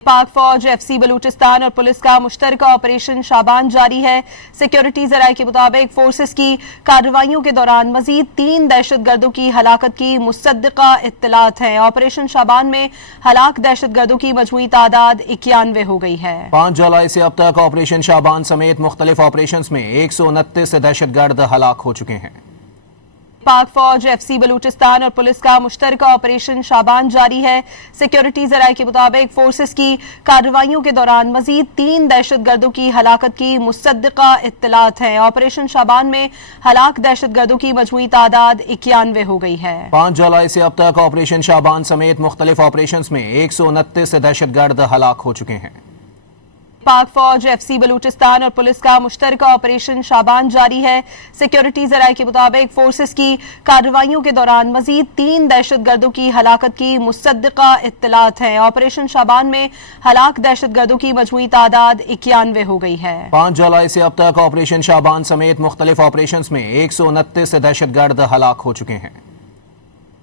पाक फौज, एफसी बलूचिस्तान और पुलिस का मुश्तरका ऑपरेशन शाबान जारी है। सिक्योरिटी ज़राए के मुताबिक फोर्सेस की कार्रवाइयों के दौरान मजीद 3 दहशतगर्दों की हलाकत की मुसद्दका इत्तलात हैं। ऑपरेशन शाबान में हलाक दहशतगर्दों की मजमूई तादाद 91 हो गई है। 5 जुलाई से अब तक ऑपरेशन शाबान समेत मुख्तलिफ ऑपरेशंस में 129 दहशतगर्द हलाक हो चुके हैं। पाक फौज, एफसी बलूचिस्तान और पुलिस का मुश्तरका ऑपरेशन शाबान जारी है। सिक्योरिटी ज़राए के मुताबिक फोर्सेस की कार्रवाइयों के दौरान मजीद 3 दहशतगर्दों की हलाकत की मुसद्दका इत्तलात हैं। ऑपरेशन शाबान में हलाक दहशतगर्दों की मजमूई तादाद 91 हो गई है। 5 जुलाई से अब तक ऑपरेशन शाबान समेत मुख्तलिफ ऑपरेशंस में 129 दहशतगर्द हलाक हो चुके हैं। पाक फौज, एफसी बलूचिस्तान और पुलिस का मुश्तरका ऑपरेशन शाबान जारी है। सिक्योरिटी ज़राए के मुताबिक फोर्सेस की कार्रवाइयों के दौरान मजीद 3 दहशतगर्दों की हलाकत की मुसद्दका इत्तलात हैं। ऑपरेशन शाबान में हलाक दहशतगर्दों की मजमूई तादाद 91 हो गई है। 5 जुलाई से अब तक ऑपरेशन शाबान समेत मुख्तलिफ ऑपरेशंस में 129 दहशतगर्द हलाक हो चुके हैं।